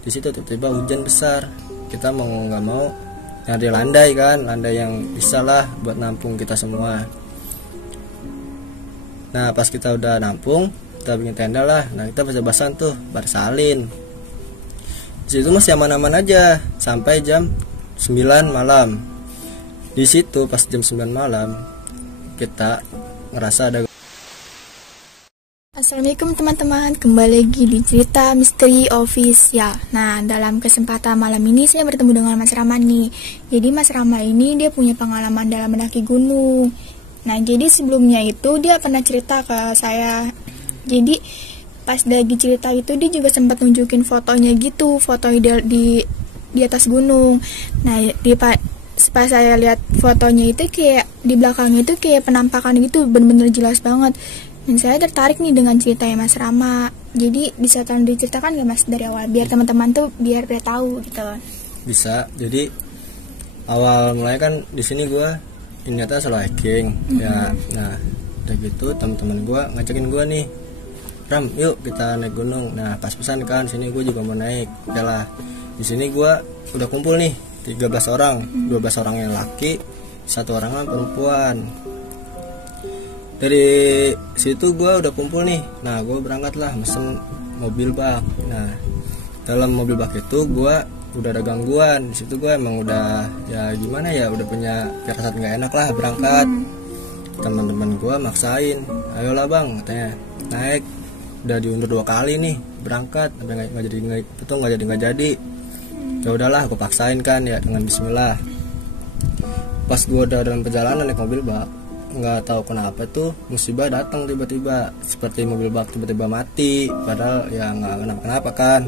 Di situ tiba-tiba hujan besar. Kita mau nggak mau nyari landai kan, landai yang bisa lah buat nampung kita semua. Nah pas kita udah nampung, kita bikin tenda lah. Nah kita basah-basahan tuh, bersalin. Di situ masih aman-aman aja sampai jam 9 malam. Di situ pas jam 9 malam kita ngerasa ada. Assalamualaikum teman-teman, kembali lagi di cerita misteri official. Nah, dalam kesempatan malam ini saya bertemu dengan Mas Rama nih. Jadi Mas Rama ini dia punya pengalaman dalam mendaki gunung. Nah, jadi sebelumnya itu dia pernah cerita ke saya. Jadi pas lagi cerita itu dia juga sempat nunjukin fotonya gitu, foto di atas gunung. Nah, pas saya lihat fotonya itu kayak di belakangnya itu kayak penampakan gitu, bener-bener jelas banget. Dan saya tertarik nih dengan ceritanya Mas Rama. Jadi bisa tolong diceritakan gak Mas dari awal biar teman-teman tuh biar tahu gitu. Bisa. Jadi awal mulai kan di sini gue ternyata solo hiking ya. Nah udah gitu teman-teman gue ngajakin gue nih, Ram yuk kita naik gunung. Nah pas pesan kan sini gue juga mau naik. Ya lah di sini gue udah kumpul nih 13 orang, 12 orang yang laki, 1 orang perempuan. Dari situ gue udah kumpul nih. Nah gue berangkat lah mesen mobil bak. Nah dalam mobil bak itu gue udah ada gangguan. Di situ gue emang udah ya gimana ya, udah punya firasat nggak enak lah berangkat. Teman-teman gue maksain, ayolah bang katanya naik. Udah diundur 2 kali nih berangkat, tapi nggak jadi. Ya udahlah gue paksain kan ya dengan Bismillah. Pas gue udah dalam perjalanan naik mobil bak, nggak tahu kenapa tuh musibah datang tiba-tiba, seperti mobil bak tiba-tiba mati, padahal ya nggak kenapa kan.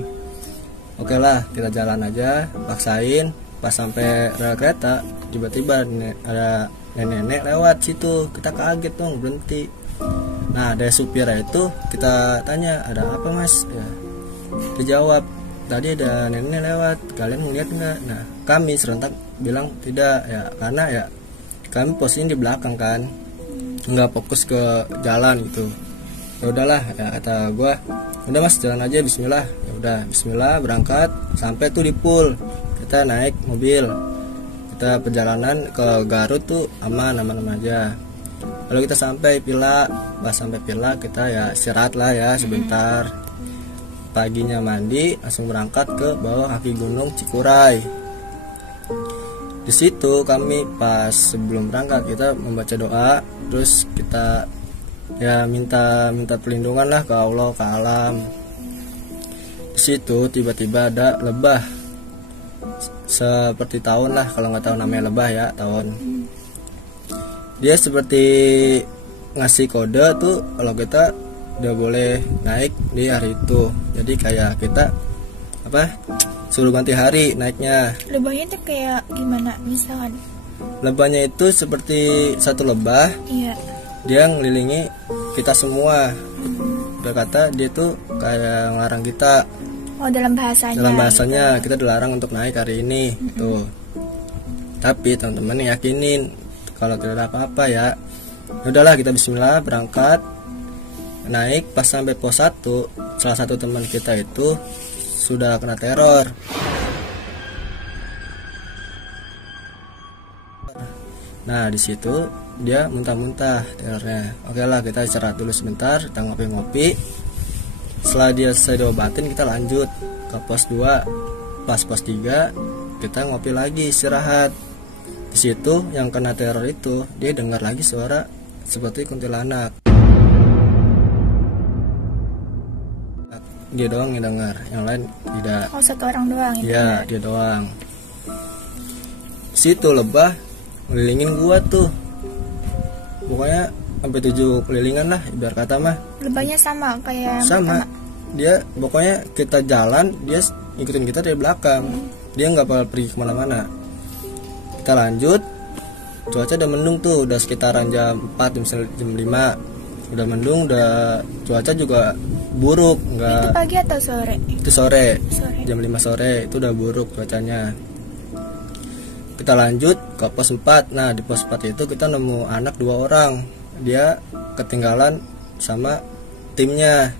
Oke lah kita jalan aja, paksain. Pas sampai rel kereta tiba-tiba ada nenek-nenek lewat situ, kita kaget dong berhenti. Nah dari supirnya itu kita tanya ada apa mas ya, dijawab tadi ada nenek lewat, kalian ngeliat nggak? Nah kami serentak bilang tidak ya, karena ya kami posisinya di belakang kan, nggak fokus ke jalan gitu. Ya udahlah ya kata gue, udah mas jalan aja Bismillah. Ya udah Bismillah berangkat sampai tuh di pool, kita naik mobil, kita perjalanan ke Garut tuh aman aja. Lalu kita sampai Pila, pas sampai Pila kita ya istirahat lah ya sebentar. Paginya mandi langsung berangkat ke bawah kaki gunung Cikuray. Di situ kami pas sebelum berangkat kita membaca doa, terus kita ya minta perlindungan lah ke Allah, ke alam. Di situ tiba-tiba ada lebah seperti tawon lah, kalau nggak tahu namanya lebah ya, tawon. Dia seperti ngasih kode tuh kalau kita udah boleh naik di hari itu. Jadi kayak kita suruh ganti hari naiknya. Lebahnya tuh kayak gimana misalkan? Lebahnya itu seperti satu lebah. Iya. Dia ngelilingi kita semua. Udah kata dia tuh kayak ngelarang kita. Oh dalam bahasanya. Dalam bahasanya gitu. Kita dilarang untuk naik hari ini. Tuh. Tapi teman-teman yakinin kalau tidak ada apa-apa ya. Udahlah kita Bismillah berangkat. Naik pas sampai pos 1, salah satu teman kita itu sudah kena teror. Nah di situ dia muntah-muntah terornya. Oke lah kita istirahat dulu sebentar, kita ngopi-ngopi. Setelah dia selesai diobatin kita lanjut ke pos 2. Pas pos 3 kita ngopi lagi istirahat. Di situ yang kena teror itu dia dengar lagi suara seperti kuntilanak. Dia doang yang dengar, yang lain tidak. Oh satu orang doang itu. Iya dia doang. Situ lebah ngelilingin gua tuh, pokoknya sampai 7 kelilingan lah biar kata mah. Lebahnya sama kayak sama pertama. Dia pokoknya kita jalan dia ngikutin kita dari belakang. Dia nggak bakal pergi kemana-mana. Kita lanjut, cuaca udah mendung tuh, udah sekitaran jam 4 jam 5 udah mendung, udah cuaca juga buruk. Enggak, itu pagi atau sore? Itu sore. Jam 5 sore itu udah buruk cuacanya. Kita lanjut ke pos 4. Nah di pos 4 itu kita nemu anak 2 orang, dia ketinggalan sama timnya.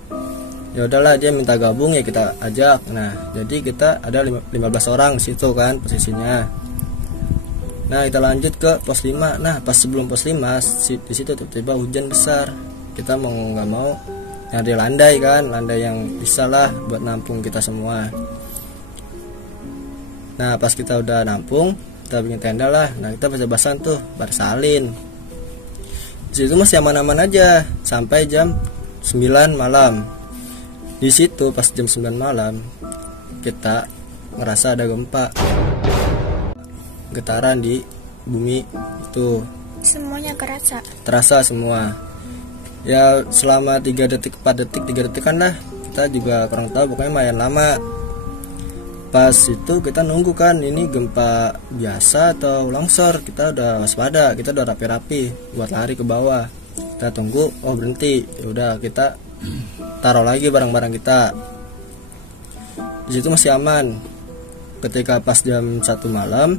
Ya udahlah, dia minta gabung ya kita ajak. Nah jadi kita ada 15 orang di situ kan posisinya. Nah kita lanjut ke pos 5. Nah pas sebelum pos 5 di situ tiba-tiba hujan besar. Kita mau nggak mau nyari landai kan, landai yang bisa lah buat nampung kita semua. Nah pas kita udah nampung, kita bikin tenda lah. Nah kita basah-basahan tuh, bersalin. Di situ masih aman-aman aja sampai jam 9 malam. Di situ pas jam 9 malam kita ngerasa ada gempa, getaran di bumi itu. Semuanya terasa Semua. Ya selama 3 detik 4 detik 3 detikan lah, kita juga kurang tahu, pokoknya lumayan lama. Pas itu kita nunggu kan ini gempa biasa atau longsor. Kita udah waspada, kita udah rapi-rapi buat lari ke bawah. Kita tunggu, oh berhenti. Ya udah kita taruh lagi barang-barang kita. Di situ masih aman. Ketika pas jam 1 malam,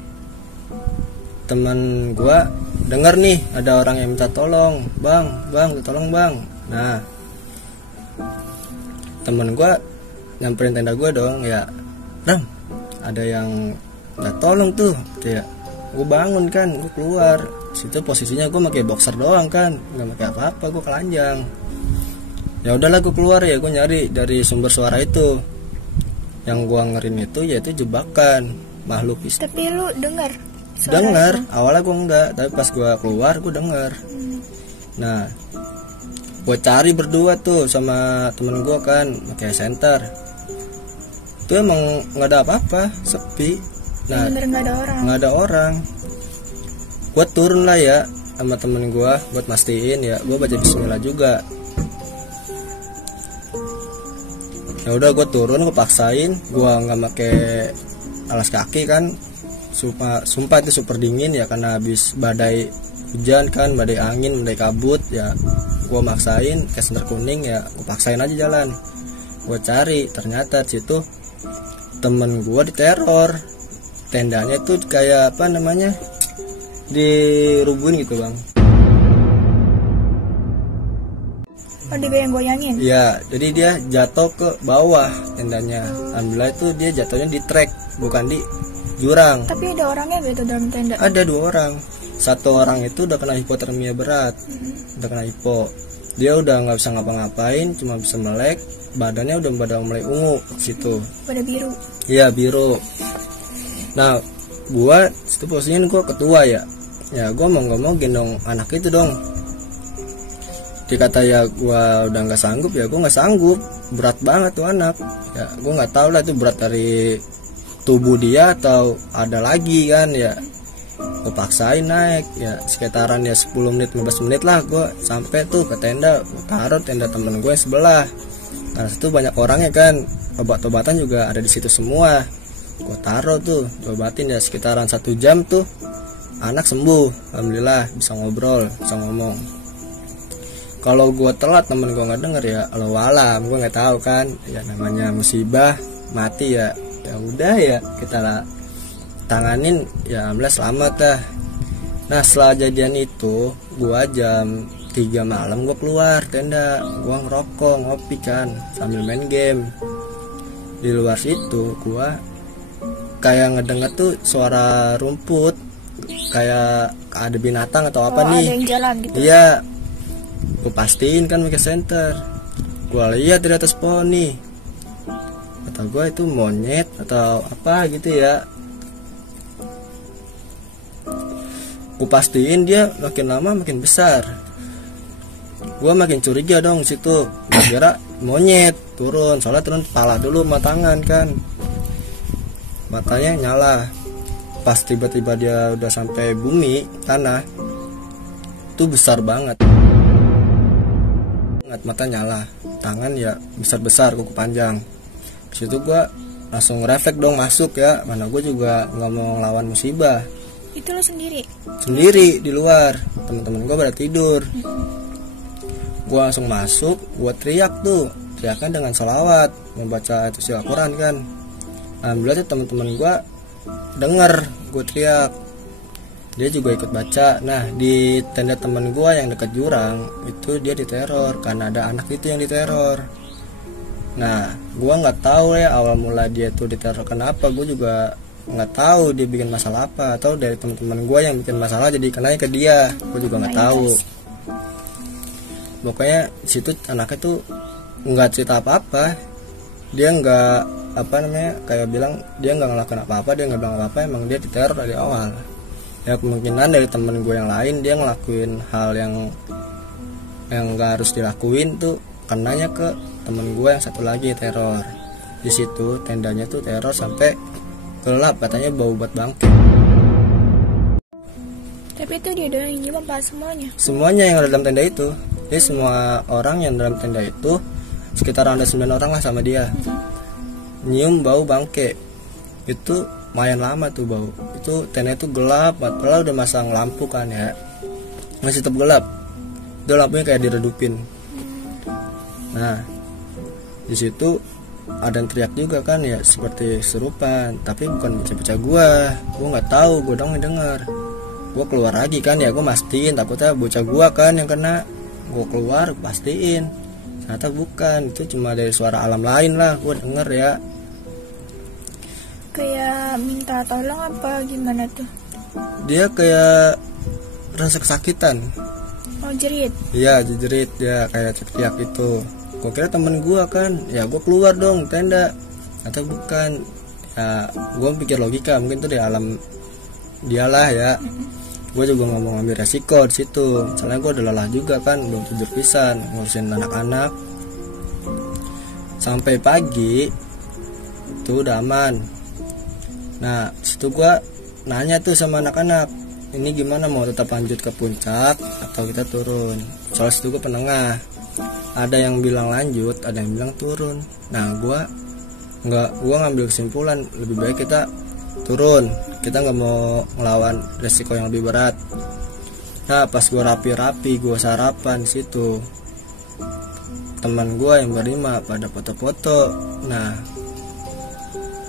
teman gua dengar nih ada orang yang minta tolong, bang, tolong bang. Nah temen gua nyamperin tenda gua dong, ya Ram, ada yang nggak tolong tuh, ya. Gue bangun kan, gue keluar. Situ posisinya gue pakai boxer doang kan, nggak pakai apa-apa, gue telanjang. Ya udahlah gue keluar ya, gue nyari dari sumber suara itu. Yang gue ngerin itu yaitu jebakan makhluk istri. Tapi lu dengar? Dengar, awalnya gue enggak, tapi pas gue keluar gue dengar. Nah, gue cari berdua tuh sama temen gue kan, pakai senter. Itu emang nggak ada apa-apa, sepi. Nah nggak ada orang. Gue turun lah ya sama temen gue buat mastiin ya, gue baca bismillah juga. Ya udah gue turun, gue paksain, gue nggak pakai alas kaki kan. Sumpah itu super dingin ya, karena habis badai hujan kan, badai angin, badai kabut ya. Gue maksain kayak senter kuning ya, gue paksain aja jalan. Gue cari, ternyata situ temen gue diteror. Tendanya tuh kayak apa namanya, dirubuhin gitu bang. Oh digoyang-goyangin? Iya, jadi dia jatuh ke bawah tendanya. Alhamdulillah itu dia jatuhnya di trek, bukan di jurang. Tapi ada orangnya gitu dalam tenda? Ada 2 orang. 1 orang itu udah kena hipotermia berat, udah kena hipo. Dia udah nggak bisa ngapa-ngapain, cuma bisa melek. Badannya udah mulai ungu situ. Pada biru. Iya biru. Nah, gua situ posisinya gua ketua ya. Ya gua mau nggak mau gendong anak itu dong. Dikata ya gua udah nggak sanggup, ya gua nggak sanggup. Berat banget tuh anak. Ya gua nggak tahu lah itu berat dari tubuh dia atau ada lagi kan ya. Gue paksain naik ya, sekitaran ya 10 menit 15 menit lah gue sampai tuh ke tenda. Gue taruh tenda temen gue yang sebelah, karena situ banyak orangnya kan, obat-obatan juga ada di situ semua. Gue taruh tuh, gue obatin ya sekitaran 1 jam tuh anak sembuh, alhamdulillah, bisa ngobrol, bisa ngomong. Kalau gue telat temen gue nggak denger ya Allah alam, gue nggak tahu kan ya, namanya musibah mati ya. Ya udah ya kita lah tanganin ya, alhamdulillah selamat dah. Nah setelah kejadian itu gua jam 3 malam gua keluar tenda, gua ngerokok ngopi kan sambil main game. Di luar situ gua kayak ngedenger tuh suara rumput, kayak ada binatang atau apa nih. Ada yang jalan gitu. Iya, gua pastiin kan pakai senter. Gua lihat di atas pohon nih, kata gua itu monyet atau apa gitu ya. Gue pastiin dia makin lama makin besar. Gue makin curiga dong situ. Kira monyet turun, soalnya turun kepala dulu sama tangan kan. Matanya nyala. Pas tiba-tiba dia udah sampai bumi tanah, itu besar banget. Mata nyala, tangan ya besar-besar, kuku panjang. Situ gue langsung refleks dong masuk ya. Mana gue juga nggak mau ngelawan musibah. Itu lo sendiri? Sendiri di luar, teman-teman gue pada tidur. Gue langsung masuk, gue teriak tuh, teriaknya dengan sholawat, membaca itu si Al-Quran kan. Alhamdulillah tuh teman-teman gue denger gue teriak, dia juga ikut baca. Nah di tenda teman gue yang dekat jurang itu dia diteror karena ada anak itu yang diteror. Nah, gua nggak tahu ya awal mula dia tuh diteror kenapa. Gue juga nggak tahu dia bikin masalah apa, atau dari teman-teman gue yang bikin masalah jadi kenanya ke dia. Gue juga nggak tahu. Pokoknya situ anaknya tuh nggak cerita apa-apa. Dia nggak kayak bilang dia nggak ngelakuin apa-apa, dia nggak bilang apa-apa. Emang dia diteror dari awal. Ya kemungkinan dari temen gue yang lain dia ngelakuin hal yang nggak harus dilakuin tuh kenanya ke temen gue yang satu lagi teror. Di situ tendanya tuh teror sampai gelap, katanya bau buat bangkit. Tapi itu dia doang yang nyium apa semuanya? Semuanya yang ada dalam tenda itu. Jadi semua orang yang dalam tenda itu sekitar ada 9 orang lah sama dia. Nyium bau bangke. Itu lumayan lama tuh bau. Itu tenda itu gelap, padahal udah masang lampu kan ya. Masih tetap gelap. Itu lampunya kayak diredupin. Nah, di situ ada yang teriak juga kan ya, seperti serupan, tapi bukan bocah-bocah gue nggak tahu, gue dong dengar. Gue keluar lagi kan ya, gue mastiin takutnya bocah gue kan yang kena. Gue keluar pastiin, ternyata bukan, itu cuma dari suara alam lain lah, gue denger ya. Kayak minta tolong apa gimana tuh? Dia kayak rasa kesakitan. Oh, jerit? Iya, jerit ya, kayak teriak itu. Gue kira temen gue kan, ya gue keluar dong tenda, atau bukan. Ya gue pikir logika, mungkin tuh di alam dialah ya. Gue juga nggak mau ngambil resiko di situ, soalnya gue udah lelah juga kan, belum tidur pisan ngurusin anak-anak. Sampai pagi itu udah aman. Nah situ gue nanya tuh sama anak-anak, ini gimana, mau tetap lanjut ke puncak atau kita turun? Soalnya situ gue penengah. Ada yang bilang lanjut, ada yang bilang turun. Nah gue ngambil kesimpulan lebih baik kita turun, kita nggak mau ngelawan resiko yang lebih berat. Nah pas gue rapi-rapi, gue sarapan di situ, teman gue yang berlima pada foto-foto. Nah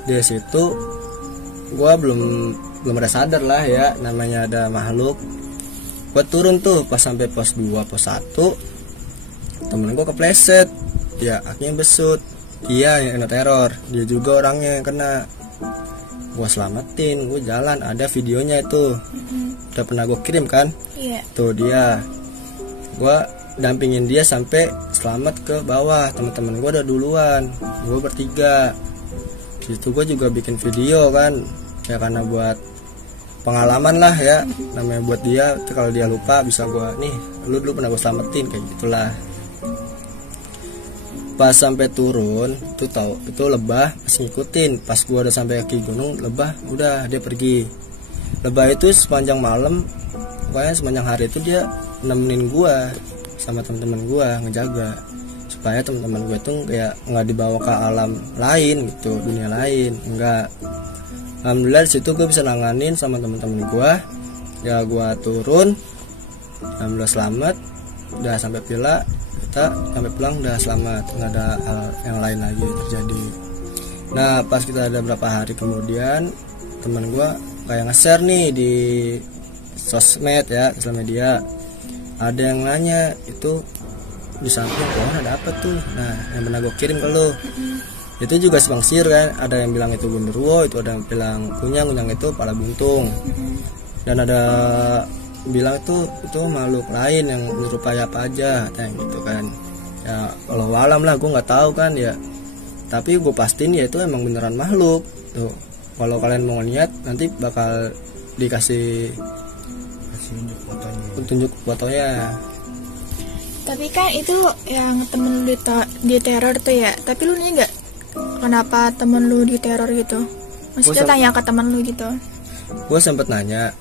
di situ gue belum ada sadar lah ya, namanya ada makhluk. Gue turun tuh pas sampai pos 2 pos 1, temen gue kepleset, ya akhirnya besut. Dia yang kena teror, dia juga orangnya yang kena. Gue selamatin, gue jalan, ada videonya itu. Udah pernah gue kirim kan? Iya. Tuh dia, gue dampingin dia sampai selamat ke bawah. Teman-teman gue udah duluan, gue bertiga. Situ gue juga bikin video kan, ya karena buat pengalaman lah ya, namanya buat dia. Kalau dia lupa bisa gue, nih lu dulu pernah gue selamatin, kayak gitulah. Pas sampai turun tuh tahu itu lebah masih ngikutin. Pas gua udah sampai kaki gunung, lebah udah dia pergi. Lebah itu sepanjang malam, pokoknya sepanjang hari itu dia nemenin gua sama teman-teman gua, ngejaga supaya teman-teman gua tuh kayak nggak dibawa ke alam lain gitu, dunia lain, enggak. Alhamdulillah di situ gua bisa nanganin sama teman-teman gua. Ya gua turun, alhamdulillah selamat, udah sampai villa. Kita sampai pulang udah selamat, nggak ada hal yang lain lagi terjadi. Nah pas kita ada berapa hari kemudian, teman gue kayak nge-share nih di sosmed ya, sosial media, ada yang nanya itu di samping pohon ada apa tuh. Nah yang pernah gue kirim ke lo itu juga simpang siur kan, ada yang bilang itu genderuwo, itu ada yang bilang kunyang itu pala buntung, dan ada bilang itu makhluk lain yang menyerupai apa aja kayak gitu kan. Ya kalau alam lah, gue nggak tahu kan ya, tapi gue pastiin ya itu emang beneran makhluk tuh. Kalau kalian mau lihat nanti bakal dikasih tunjuk fotonya. Tapi kan itu yang temen lu di teror tuh ya, tapi lu nanya nggak kenapa temen lu di teror gitu? Maksudnya tanya ke temen lu gitu? Gue sempet nanya.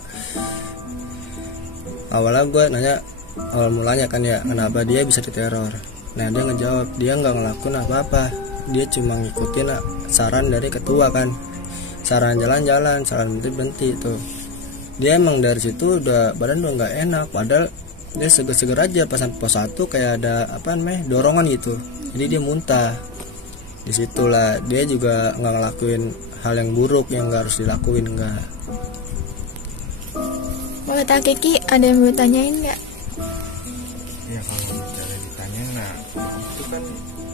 Awalnya gue nanya awal mulanya kan ya, kenapa dia bisa diteror. Nah dia ngejawab, dia nggak ngelakuin apa-apa, dia cuma ngikutin saran dari ketua kan, saran jalan-jalan, saran berhenti itu. Dia emang dari situ udah badan udah nggak enak, padahal dia seger-seger aja. Pas sampai pos 1 kayak ada dorongan gitu, jadi dia muntah. Disitulah dia juga nggak ngelakuin hal yang buruk yang nggak harus dilakuin, nggak. Kata Kiki, ada yang mau tanyain nggak? Ya kalau cara ditanya, nah itu kan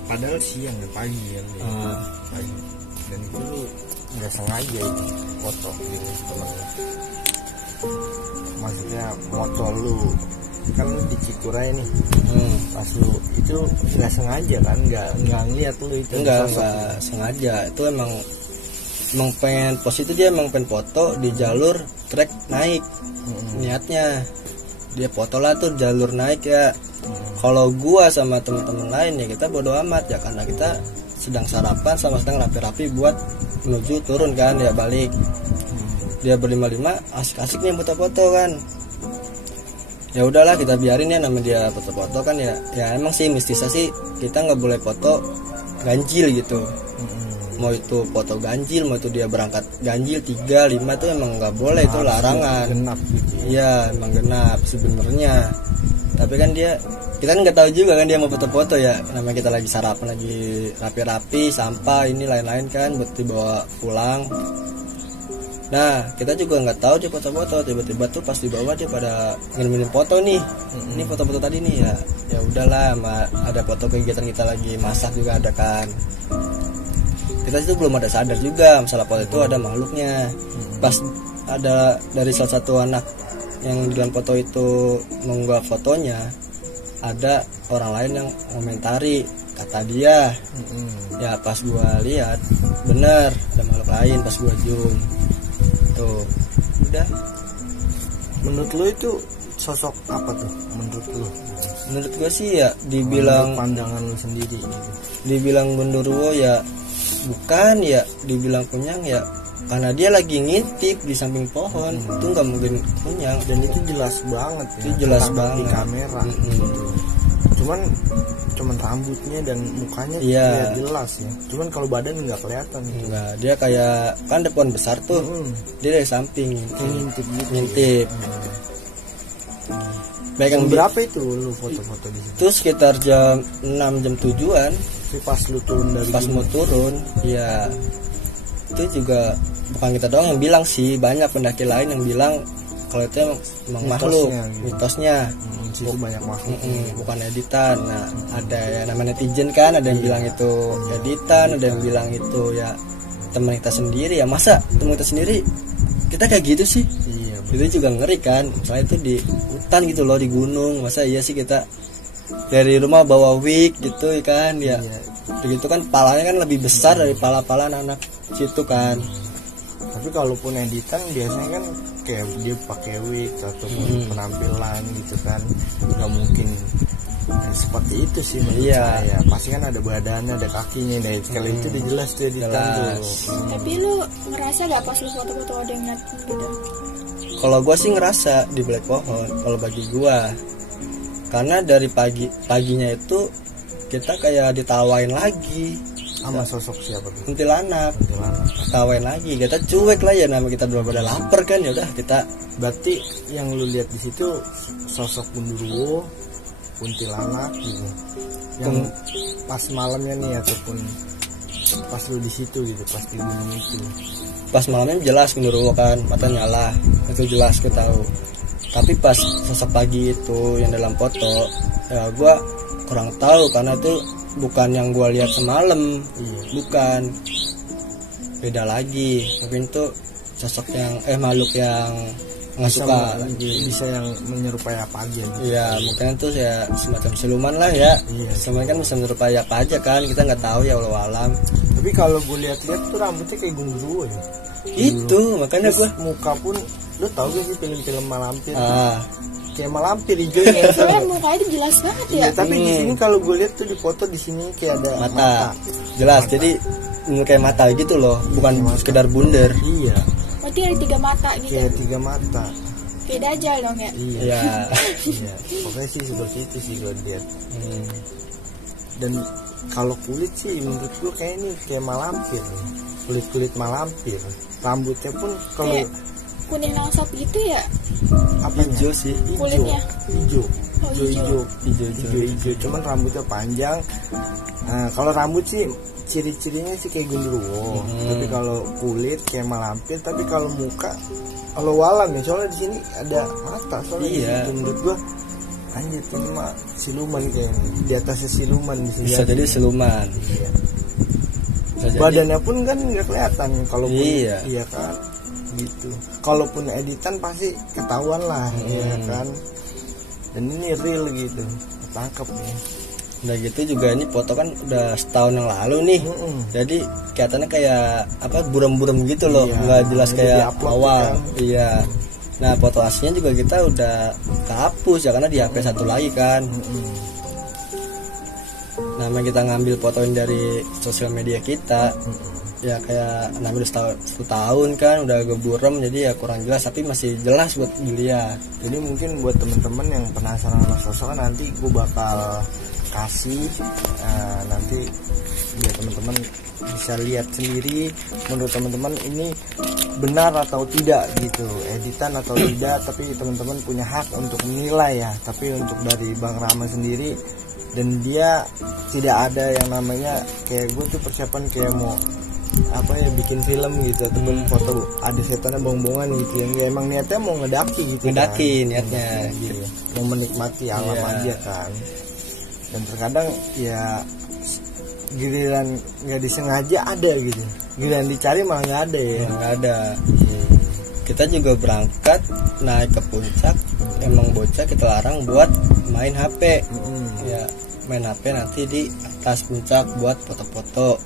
padahal siang dan pagi ya, pagi. Dan itu lu nggak sengaja itu foto gitu teman lu. Maksudnya motor lu kan lu di Cikuray nih, pas lu itu nggak sengaja kan, nggak ngeliat lu itu. Enggak sengaja, itu emang pengen post itu, dia emang pengen foto di jalur trek naik. Niatnya dia foto lah tuh jalur naik ya. Kalau gua sama teman-teman lain ya kita bodo amat ya, karena kita sedang sarapan sama sedang rapi-rapi buat menuju turun kan ya balik. Dia berlima-lima asik-asik nih foto-foto kan. Ya udahlah kita biarin ya, namanya dia foto-foto kan ya emang sih mistisnya sih kita nggak boleh foto ganjil gitu. Mau itu foto ganjil, mau itu dia berangkat ganjil 3, 5 itu emang nggak boleh, itu larangan. Genap gitu. Iya emang genap sebenarnya. Tapi kan kita nggak tahu juga kan dia mau foto-foto ya, namanya kita lagi sarapan, lagi rapi-rapi, sampah ini lain-lain kan buat dibawa pulang. Nah kita juga nggak tahu dia foto-foto, tiba-tiba tuh pas di bawah dia pada ngirimin foto nih. Ini foto-foto tadi nih ya udahlah, ada foto kegiatan kita lagi masak juga ada kan. Kita itu belum ada sadar juga masalah foto itu ada makhluknya. Pas ada dari salah satu anak yang di dalam foto itu mengunggah fotonya, ada orang lain yang komentari, kata dia. Ya pas gua lihat bener ada makhluk lain pas gua zoom. Tuh, udah. Menurut lu itu sosok apa tuh menurut lu? Menurut gua sih ya dibilang pandangan lu sendiri gitu. Dibilang genderuwo ya bukan, ya dibilang kunyang ya karena dia lagi ngintip di samping pohon. Itu nggak mungkin kunyang, dan itu jelas banget ya, itu jelas banget di kamera gitu. Cuman rambutnya dan mukanya ya jelas ya, cuman kalau badan nggak kelihatan gitu. Enggak, dia kayak kan ada pohon besar tuh, dia dari samping ngintip gitu. Ngintip. Baik yang berapa itu lu foto-foto di situ? Itu sekitar jam 6 jam 7-an. Pas lu turun dari pas mau turun, ya itu juga bukan kita doang yang bilang sih, banyak pendaki lain yang bilang kalau itu emang makhluk, mitosnya. Itu banyak makhluk, bukan editan. Nah ada ya namanya netizen kan, ada yang bilang itu editan, ada yang bilang itu ya teman kita sendiri. Ya masa teman kita sendiri kita kayak gitu sih? Itu juga ngeri kan, misalnya itu di hutan gitu loh, di gunung, masa iya sih kita dari rumah bawa wig gitu kan ya. Begitu kan palanya kan lebih besar dari pala-pala anak-anak situ kan. Tapi kalaupun editan biasanya kan kayak dia pakai wig ataupun penampilan gitu kan, nggak mungkin seperti itu sih menurut saya. Pasti kan ada badannya, ada kakinya, dan kalau itu udah jelas tuh editan tuh. Tapi lu ngerasa gak pas lu foto-foto ada yang ngeliat gitu? Kalau gue sih ngerasa di balik pohon kalau bagi gue, karena dari paginya itu kita kayak ditawain lagi sama sosok siapa tuh? Kuntilanak. Tawain lagi, kita cuek lah ya, nama kita udah pada lapar kan, ya udah kita. Berarti yang lu lihat di situ sosok genderuwo, kuntilanak gitu. Yang pas malamnya nih ataupun pas lu di situ gitu, pas di gunung itu. Pas malamnya jelas genderuwo kan, mata nyala, itu jelas kita tahu. Tapi pas sosok pagi itu yang dalam foto, ya gua kurang tahu karena itu bukan yang gua lihat semalam, bukan, beda lagi. Mungkin tuh sosok yang makhluk yang nggak suka lagi, bisa yang menyerupai apa aja gitu. Iya mungkin tuh ya semacam siluman lah ya. Semuanya kan bisa menyerupai apa aja kan, kita nggak tahu ya Allah alam. Tapi kalau gue lihat-lihat tuh rambutnya kayak genderuwo ya. Itu makanya gue muka pun, lu tau gak sih film-film Malampir? Kayak Malampir hijaunya. Soalnya mukanya itu jelas banget ya. Tapi di sini kalau gue lihat tuh di foto di sini kayak ada mata. Jelas, jadi kayak mata gitu loh, bukan sekedar bundar. Iya. Berarti ada 3 mata gitu. Kayak 3 mata. Kayak Dajjal dong ya. Iya. Pokoknya sih seperti itu sih gue lihat. Dan kalau kulit sih menurut gue kayak ini kayak Malampir. Kulit Malampir. Rambutnya pun kalau kuning langsap gitu ya. Apanya? Hijau sih. Kulitnya. Hijau. Cuman rambutnya panjang. Nah, kalau rambut sih ciri-cirinya sih kayak genderuwo. Tapi kalau kulit kayak Malampir. Tapi kalau muka kalau walam ya, soalnya di sini ada mata. Soalnya di situ menurut gua anjir ini mah siluman kayaknya, di atasnya siluman bisa jadi siluman. Iya. Bisa jadi. Badannya pun kan nggak kelihatan kalaupun Iya kan gitu. Kalaupun editan pasti ketahuan lah ya kan. Dan ini real gitu, ketangkep nih. Udah gitu juga ini foto kan udah setahun yang lalu nih. Jadi kelihatannya kayak apa buram-buram gitu loh, nggak jelas kayak awal. Kan? Iya. Nah foto aslinya juga kita udah kehapus ya karena di HP satu lagi kan. Nah kita ngambil fotoin dari sosial media kita. Ya kayak ngambil satu tahun kan udah agak buram, jadi ya kurang jelas tapi masih jelas buat dilihat. Jadi mungkin buat temen-temen yang penasaran sama sosok, nanti gue bakal kasih nanti biar teman-teman bisa lihat sendiri menurut teman-teman ini benar atau tidak gitu, editan atau tidak, tapi teman-teman punya hak untuk menilai ya. Tapi untuk dari Bang Rama sendiri, dan dia tidak ada yang namanya kayak gue tuh persiapan kayak mau apa ya bikin film gitu ataupun foto ada setannya bohong-bohongan gitu, yang ya emang niatnya mau ngedaki gitu, niatnya gitu. Mau menikmati alam aja kan. Dan terkadang ya giliran nggak disengaja ada gitu, giliran dicari malah nggak ada ya. Nggak ada. Kita juga berangkat naik ke puncak, emang bocah kita larang buat main HP. Ya main HP nanti di atas puncak buat foto-foto.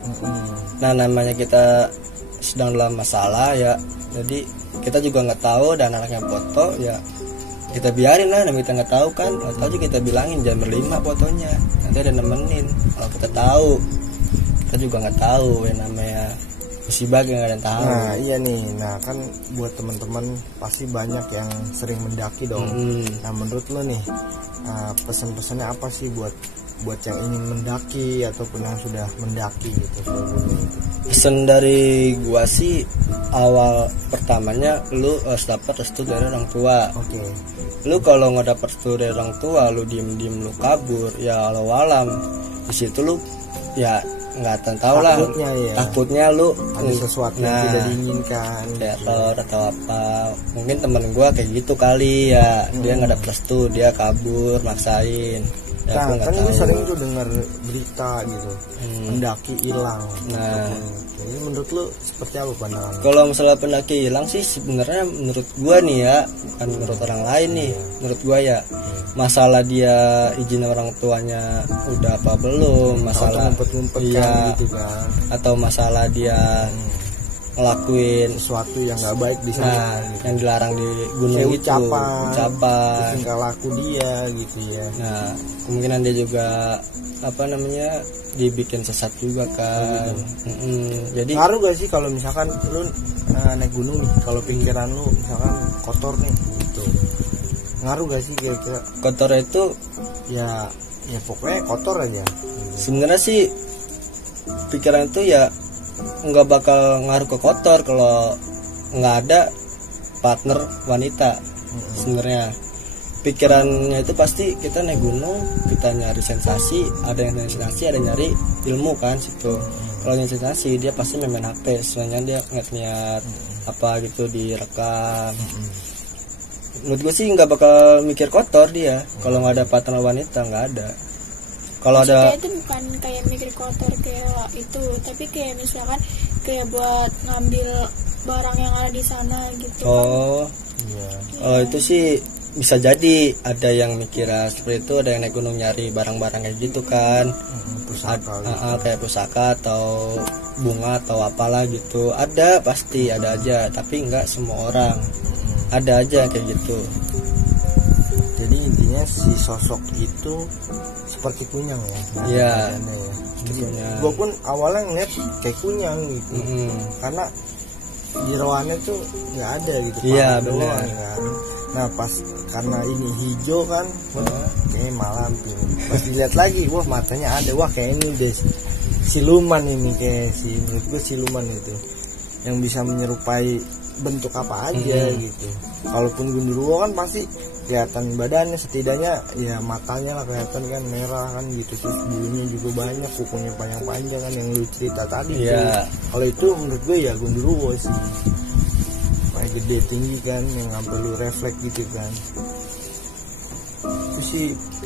Nah namanya kita sedang dalam masalah ya, jadi kita juga nggak tahu dan anaknya foto ya kita biarin lah, namanya kita nggak tahu kan, atau aja kita bilangin jam 5 fotonya, nanti ada nemenin. Kalau kita tahu, kita juga nggak tahu yang namanya musibah yang nggak ada yang tahu. Nah iya nih, nah kan buat teman-teman pasti banyak yang sering mendaki dong. Nah menurut lo nih pesan-pesannya apa sih buat yang ingin mendaki ataupun yang sudah mendaki gitu? Pesan dari gua sih awal pertamanya lu harus dapat restu dari orang tua. Oke. Lu kalau nggak dapat restu dari orang tua, lu diem lu kabur, ya alam di situ lu ya nggak tahu lah. Takutnya lu ada sesuatu yang tidak diinginkan, teror atau apa. Mungkin temen gua kayak gitu kali ya, dia nggak dapat restu, dia kabur maksain. Ya, nah kan gue sering tuh dengar berita gitu, pendaki hilang. Nah ini menurut lu seperti apa pandangan? Kalau masalah pendaki hilang sih sebenarnya menurut gua nih ya, bukan menurut orang lain nih. Menurut gua ya masalah dia izin orang tuanya udah apa belum, masalah iya gitu kan, atau masalah dia ngelakuin sesuatu yang nggak baik di sana, gitu. Yang dilarang di gunung itu, ucapan tingkah laku dia gitu ya. Nah kemungkinan dia juga apa namanya dibikin sesat juga kan. Jadi ngaruh gak sih kalau misalkan lu naik gunung nih, kalau pikiran lu misalkan kotor nih gitu, ngaruh gak sih kira-kira? Kotor itu ya pokoknya kotor aja. Sebenarnya sih pikiran itu ya nggak bakal ngaruh ke kotor kalau nggak ada partner wanita. Sebenarnya pikirannya itu pasti kita naik gunung, kita nyari sensasi, ada yang nyari sensasi, ada yang nyari ilmu kan situ. Kalau nyari sensasi dia pasti main HP, sebenarnya dia niat apa gitu direkam. Menurut gue sih nggak bakal mikir kotor dia kalau nggak ada partner wanita, nggak ada. Kalau ada itu bukan kayak mikir kotor kayak itu, tapi kayak misalkan kayak buat ngambil barang yang ada di sana gitu. Oh iya. Oh itu sih bisa jadi ada yang mikirnya seperti itu, ada yang naik gunung nyari barang-barang kayak gitu kan. Pusaka kayak pusaka atau bunga atau apalah gitu, ada pasti ada aja, tapi nggak semua orang. Ada aja kayak gitu. Jadi intinya si sosok itu seperti kunyang ya. Iya. Gue pun awalnya ngeliat kayak kunyang gitu, karena jeroannya tuh nggak ada gitu. Iya benar. Kan. Nah pas karena ini hijau kan, kayaknya malam gitu. Pas dilihat lagi, wah matanya ada, wah kayak ini deh siluman ini, kayak menurut gue siluman itu yang bisa menyerupai bentuk apa aja gitu. Kalaupun gundurwo kan pasti kelihatan badannya, setidaknya ya matanya lah kelihatan kan merah kan gitu, terus bulunya juga banyak, kukunya panjang-panjang kan yang lu cerita tadi. Kalau itu menurut gue ya gundurwo sih, kayak gede tinggi kan yang sampai lu refleks gitu kan. Itu sih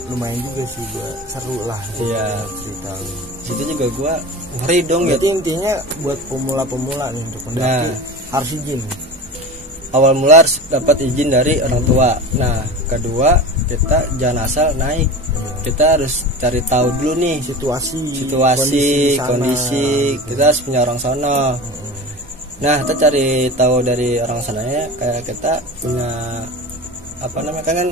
lumayan juga sih, gue seru lah. Iya. Cerita lu. Situ juga gue ngeri dong ya. Berarti intinya buat pemula-pemula nih untuk mendaki harus izin. Awal mula harus dapat izin dari orang tua. Nah, kedua kita jangan asal naik. Kita harus cari tahu dulu nih situasi, kondisi. Kita harus punya orang sono. Nah, kita cari tahu dari orang sananya, kayak kita punya apa namanya kan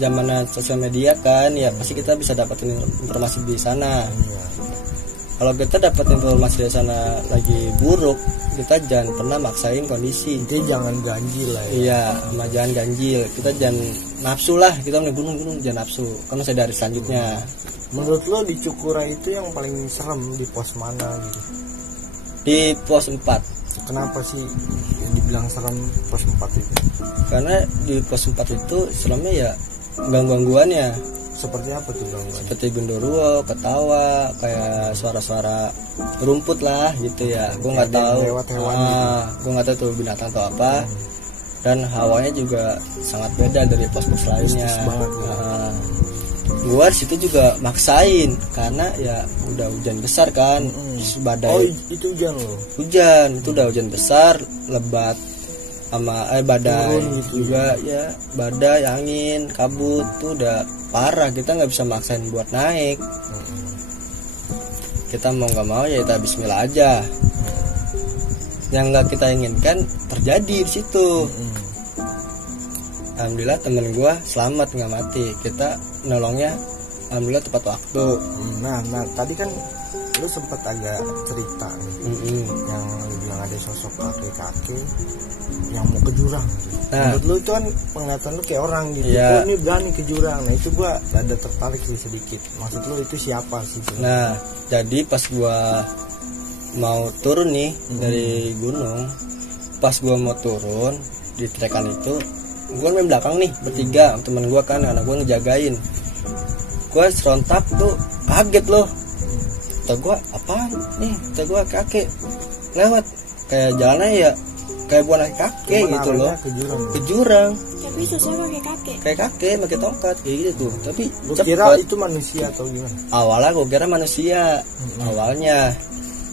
zamannya sosial media kan, ya pasti kita bisa dapetin informasi di sana. Kalau kita dapat informasi dari sana lagi buruk, kita jangan pernah maksain kondisi. Intinya jangan ganjil lah ya. Iya, sama jangan ganjil. Kita jangan nafsu lah, kita naik gunung jangan nafsu. Kan masih dari selanjutnya. Menurut lo di Cukura itu yang paling serem di pos mana gitu? Di pos 4. Kenapa sih yang dibilang serem pos 4 itu? Karena di pos 4 itu seremnya ya gangguannya. Seperti apa tuh gangguan? Seperti genderuwo, ketawa, kayak suara-suara rumput lah gitu ya. Gue nggak tahu. Gue nggak tahu tuh binatang atau apa. Dan hawanya juga sangat beda dari pos-pos lainnya. Gue situ juga maksain karena ya udah hujan besar kan. Badai. Oh itu hujan loh. Hujan itu udah hujan besar, lebat sama badai gitu juga ya, badai, angin, kabut tuh udah parah. Kita nggak bisa maksain buat naik. Kita mau nggak mau ya kita bismillah aja. Yang nggak kita inginkan terjadi di situ. Alhamdulillah temen gue selamat, nggak mati. Kita nolongnya alhamdulillah tepat waktu. Nah tadi kan lu sempat agak cerita nih, yang lu bilang ada sosok kakek-kakek yang mau ke jurang. Menurut lu itu kan penglihatan lu kayak orang gitu. Oh ini berani ke jurang. Nah itu gua ada tertarik sih sedikit. Maksud lu itu siapa sih? Nah jadi pas gua mau turun nih dari gunung, pas gua mau turun di trekan itu, gua main belakang nih bertiga, temen gua kan, anak gua ngejagain. Gua serontak tuh kaget loh. Kata gue apaan nih, kata gue kakek lewat kayak jalannya ya kayak bukan kakek gitu loh, ke jurang. Tapi sosoknya kayak kakek pakai tongkat kayak gitu tuh. Tapi lu kira itu manusia atau gimana? Awalnya gue kira manusia awalnya,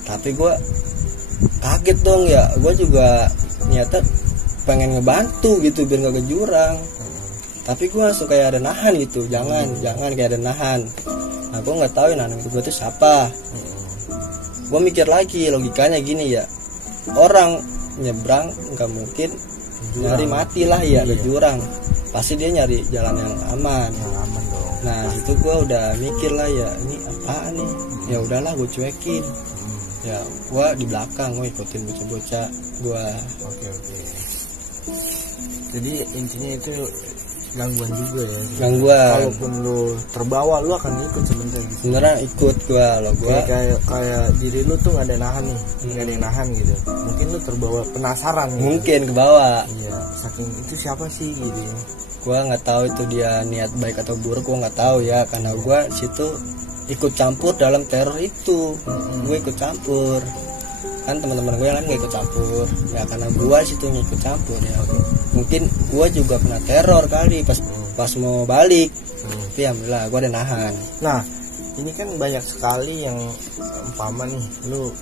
tapi gue kaget dong ya. Gue juga niatnya pengen ngebantu gitu biar gak ke jurang, tapi gue langsung kayak ada nahan gitu, jangan kayak ada nahan. Nah gue nggak tahu ya gue itu siapa. Gue mikir lagi logikanya gini ya, orang nyebrang nggak mungkin nyari mati lah ya ke jurang, pasti dia nyari jalan yang aman dong. Nah itu gue udah mikir lah ya, ini apaan nih, ya udahlah gue cuekin. Ya gue di belakang gue ikutin bocah-bocah gue. Oke. Jadi intinya itu gangguan juga ya. Gangguan. Kalaupun lu terbawa lu akan ikut sebenarnya gitu. Sebenarnya ikut gua kayak diri lu tuh nggak ada nahan nih, nggak ada yang nahan gitu. Mungkin lu terbawa penasaran. Gitu. Mungkin ke bawah. Iya. Saking itu siapa sih gitu. Gua nggak tahu itu dia niat baik atau buruk, gua nggak tahu ya, karena gua situ ikut campur dalam teror itu. Gue ikut campur. Kan teman-teman gue yang lain gak ikut campur ya, karena gue situ ikut campur ya. Mungkin gue juga kena teror kali pas mau balik, tapi alhamdulillah gue ada nahan. Nah ini kan banyak sekali yang umpama nih lu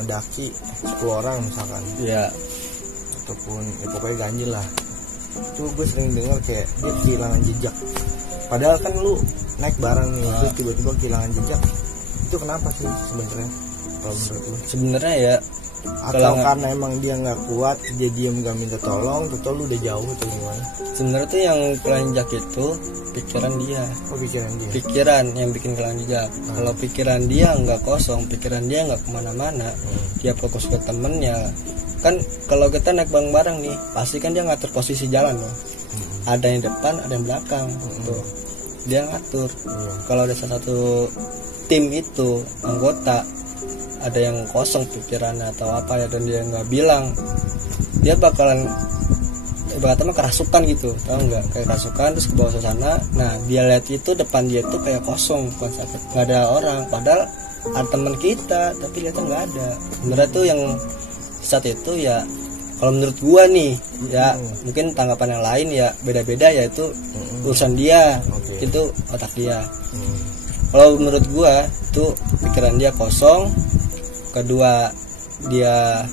ngedaki 10 orang misalkan ya, ataupun ya pokoknya ganjil lah, itu gue sering dengar kayak dia kehilangan jejak, padahal kan lu naik bareng nih, itu tiba-tiba kehilangan jejak. Itu kenapa sih sebenarnya? Sebenarnya ya, atau karena emang dia nggak kuat, dia diam nggak minta tolong, atau lu udah jauh atau gimana? Sebenarnya tuh yang kehilangan jejak itu pikiran dia. Pikiran yang bikin kehilangan jejak. Kalau pikiran dia nggak kosong, pikiran dia nggak kemana-mana, dia fokus ke temennya. Kan kalau kita naik bareng-bareng nih, pasti kan dia ngatur posisi jalan loh. Ada yang depan, ada yang belakang. Tuh dia ngatur. Kalau ada salah satu tim itu anggota ada yang kosong pikirannya atau apa ya, dan dia nggak bilang, dia bakalan ibaratnya kerasukan gitu, tahu nggak, kayak kerasukan terus ke bawah sana. Nah dia lihat itu depan dia tuh kayak kosong, bukan sakit, nggak ada orang, padahal ada teman kita tapi lihatnya nggak ada. Sebenarnya tuh yang saat itu ya Kalau menurut gua nih ya mungkin tanggapan yang lain ya beda-beda ya itu urusan dia, itu otak dia. Kalau menurut gua itu pikiran dia kosong, kedua dia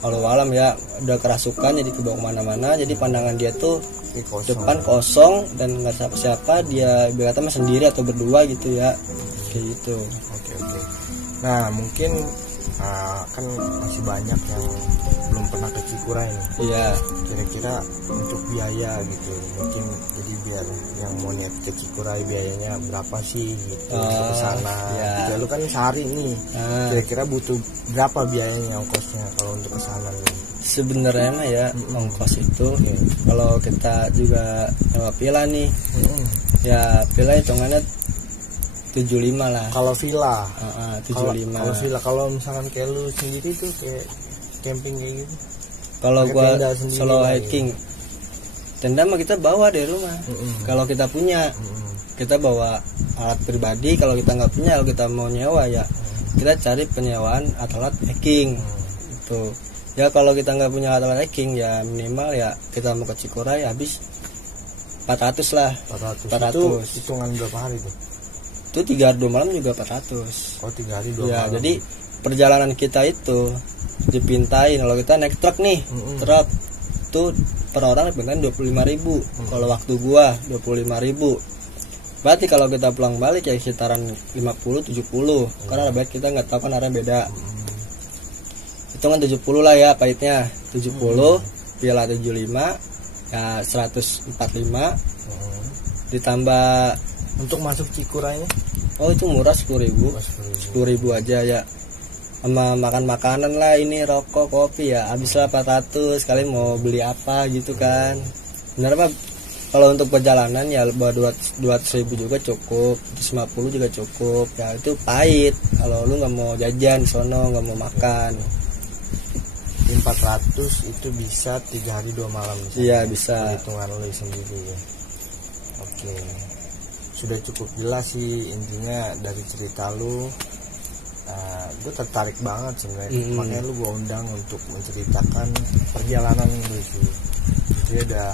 walau alam ya udah kerasukan jadi kebawa kemana-mana, jadi pandangan dia tuh depan kosong dan nggak siapa-siapa, dia berkata mah sendiri atau berdua gitu ya, kayak gitu. Oke. Nah mungkin kan masih banyak yang belum pernah ke Cikuray nih. Iya. Kira-kira untuk biaya gitu, mungkin jadi biar yang mau niat ke Cikuray biayanya berapa sih gitu untuk kesana. Iya. Gitu, lu kan sehari nih. Kira-kira butuh berapa biayanya ongkosnya kalau untuk kesana nih? Sebenarnya mah ya ongkos itu kalau kita juga nyewa villa nih, ya villa hitungannya 75 lah. Kalau villa, 75. Kalau villa, kalau misalkan kayak lu sendiri tuh kayak camping kayak gitu. Kalau gua solo solo hiking, tenda mah kita bawa dari rumah. Kalau kita punya, kita bawa alat pribadi. Kalau kita nggak punya, kalau kita mau nyewa ya kita cari penyewaan alat hiking. Itu. Ya kalau kita nggak punya alat hiking ya minimal ya kita mau ke Cikuray habis 400 lah. 400. Itu hitungan berapa hari tuh? Itu 3 hari 2 malam juga 400. Oh 3 hari 2 ya, malam. Jadi perjalanan kita itu dipintain. Kalau kita naik truk nih, truk itu per orang dipintain 25.000. Kalau waktu gua 25.000. Berarti kalau kita pulang balik ya sekitaran 50-70. Karena baik kita nggak tahu kan arah beda. Hitungan 70 lah ya pahitnya. 70 villa 75 ya 145 ditambah untuk masuk Cikuraynya. Oh itu murah 10.000 aja ya, sama makan makanan lah, ini rokok kopi ya habis lah 400. Kali mau beli apa gitu kan. Bener apa kalau untuk perjalanan ya bawa 200.000 juga cukup, 150 juga cukup ya, itu pahit kalau lu nggak mau jajan sono, nggak mau makan. 400 itu bisa 3 hari 2 malam misalnya. Iya bisa. Hitungan lu sendiri ya. Oke. Sudah cukup jelas sih intinya dari cerita lu. Gue tertarik banget sebenarnya. Makanya lu gue undang untuk menceritakan perjalanan lu sih. Jadi udah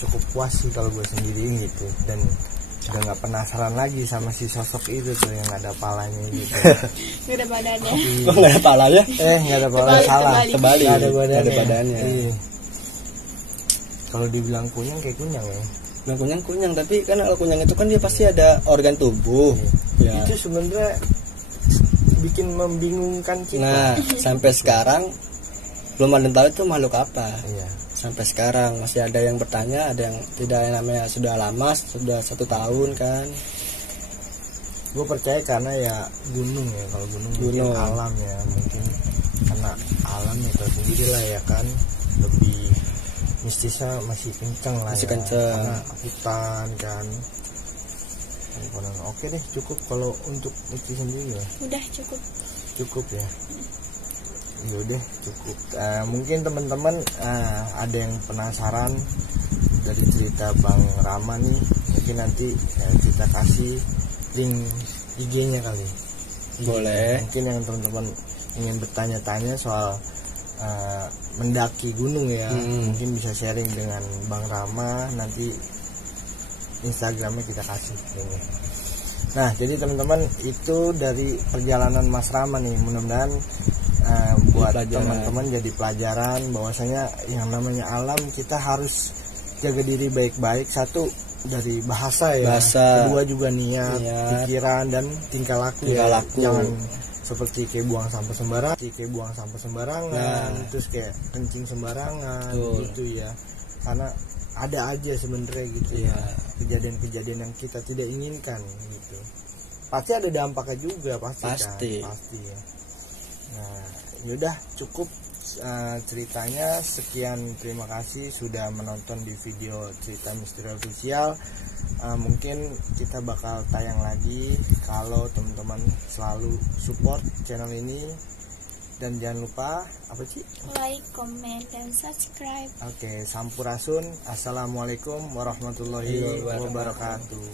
cukup puas sih kalau gue sendiri gitu, dan udah nggak penasaran lagi sama si sosok itu tuh yang ada palanya gitu. Nggak ada badannya. Kok nggak ada palanya? Nggak ada palanya, salah. Kebalik. Nggak ada badannya. Iya. Kalau dibilang kunyang kayak kunyang ya. Nah kunyang, tapi kan kalau kunyang itu kan dia pasti ada organ tubuh. Ya. Itu sebenarnya bikin membingungkan kita. Nah sampai sekarang belum ada yang tahu itu makhluk apa. Iya. Sampai sekarang masih ada yang bertanya, ada yang tidak, yang namanya sudah lama, sudah 1 tahun kan. Gue percaya karena ya gunung ya, kalau gunung alam ya, mungkin karena alam ya sendiri lah ya kan, lebih mistisnya masih kenceng lah, masih ya, kenceng karena hutan kan. Oke deh, cukup kalau untuk Uci sendiri ya. Udah cukup ya. Yaudah cukup. Mungkin teman-teman ada yang penasaran dari cerita Bang Rama nih, mungkin nanti kita kasih link IG-nya kali. Boleh. Mungkin yang teman-teman ingin bertanya-tanya soal mendaki gunung ya, mungkin bisa sharing dengan Bang Rama, nanti Instagramnya kita kasih linknya. Nah jadi teman-teman itu dari perjalanan Mas Rama nih, mudah-mudahan buat teman-teman jadi pelajaran bahwasanya yang namanya alam kita harus jaga diri baik-baik. Satu dari bahasa ya, kedua juga niat, pikiran dan tingkah laku. Jangan seperti kayak buang sampah sembarangan, terus kayak kencing sembarangan gitu ya, karena ada aja sebenarnya gitu ya kejadian-kejadian yang kita tidak inginkan gitu. Pasti ada dampaknya juga pasti. Ya. Nah, yaudah cukup ceritanya sekian. Terima kasih sudah menonton di video cerita misteri official. Mungkin kita bakal tayang lagi kalau teman-teman selalu support channel ini, dan jangan lupa apa sih? Like, comment, dan subscribe. Oke, sampurasun. Assalamualaikum warahmatullahi wabarakatuh.